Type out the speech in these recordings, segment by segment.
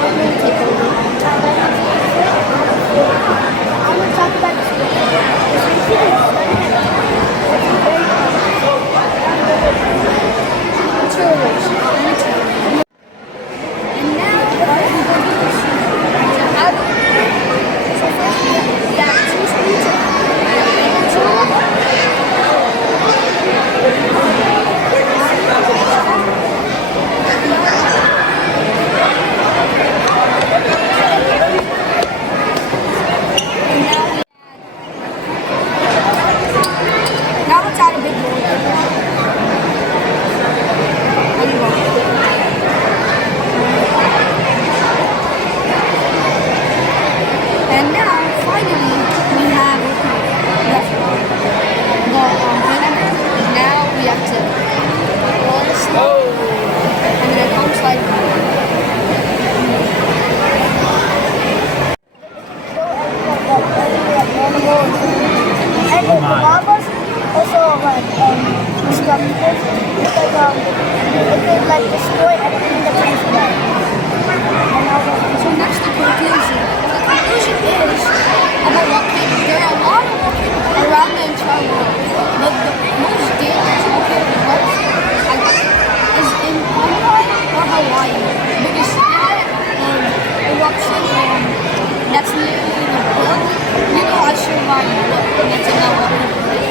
will take over. I'm going to talk about the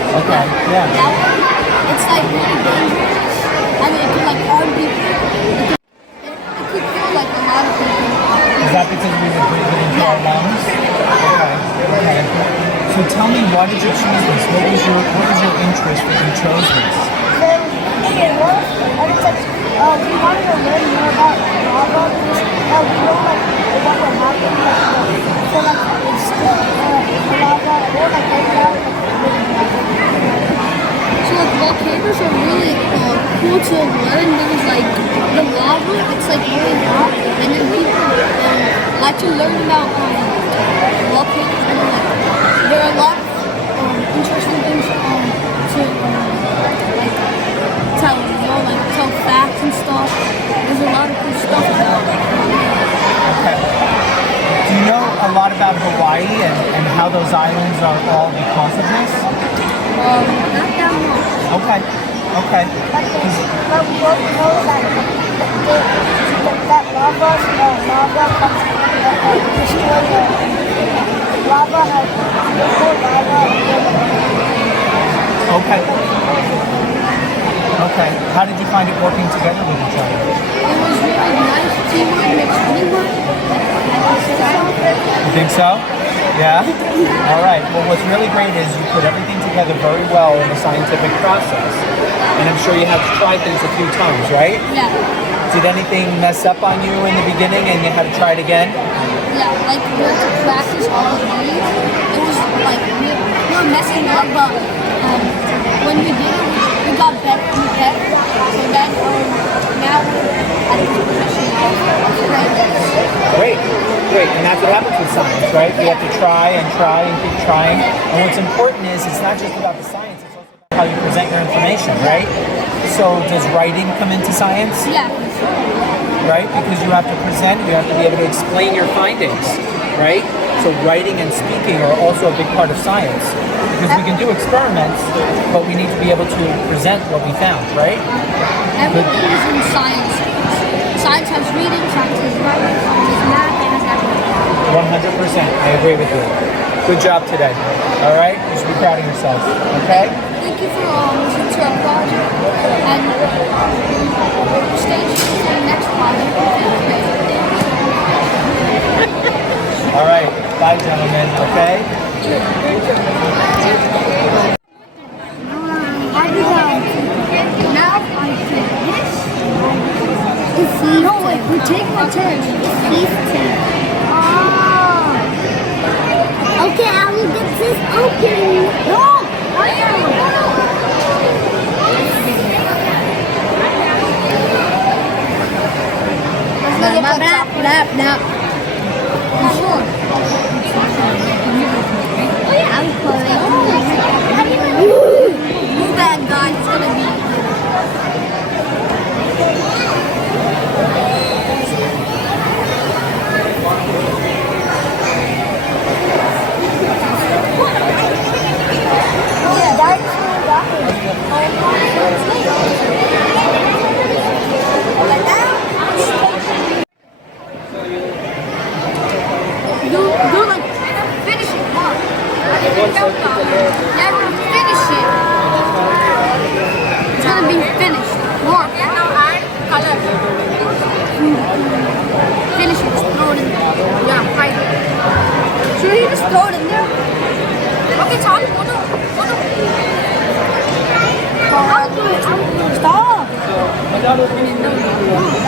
Okay, yeah. That one, it's like really dangerous. I mean, it could like harm people. It could kill like a lot of people. Is that because we were breathing into our lungs? Okay. Okay. So tell me, why did you choose this? What was your interest that you chose this? Then, okay, well, we wanted to learn more about lava because we know like what will happen. So like it's lava or like so like volcanoes are really cool to learn because like the lava, it's like really hot, and then people like to learn about volcanoes, and like there are a lot of interesting things to like tell facts and stuff. There's a lot of cool stuff about it. Okay. Do you know a lot about Hawaii and how those islands are all because of this? Not that much. Okay. Okay. But we both know that lava comes destroy the lava has more lava. Okay. Okay. How did you find it working together with each other? It was really nice. Teamwork makes teamwork. You think so? Yeah? All right. Well, what's really great is you put everything together very well in the scientific process. And I'm sure you had to try things a few times, right? Yeah. Did anything mess up on you in the beginning and you had to try it again? Yeah, like we had to practice all of these. It was like we were messing up, but when we did it, we got better and better. So then now I think it's professional. Great. Great. And that's what happens with science, right? You have to try and keep trying. And what's important is it's not just about the science, it's also about how you present your information, right? So does writing come into science? Yeah. Right? Because you have to present, you have to be able to explain your findings, right? So writing and speaking are also a big part of science. Because we can do experiments, but we need to be able to present what we found, right? Everything is in science. Science has reading, science has writing, science has math, and has everything. 100%. I agree with you. Good job today. All right? You should be proud of yourself. Okay? Thank you for listening to our project. And stay tuned for the next project. All right. Bye, gentlemen. Okay? Now I say this. No, wait, we're taking a turn. Okay, I will get this open. No! No. Sure. Oh yeah, I was playing. Move that guy, it's gonna be. I didn't know that.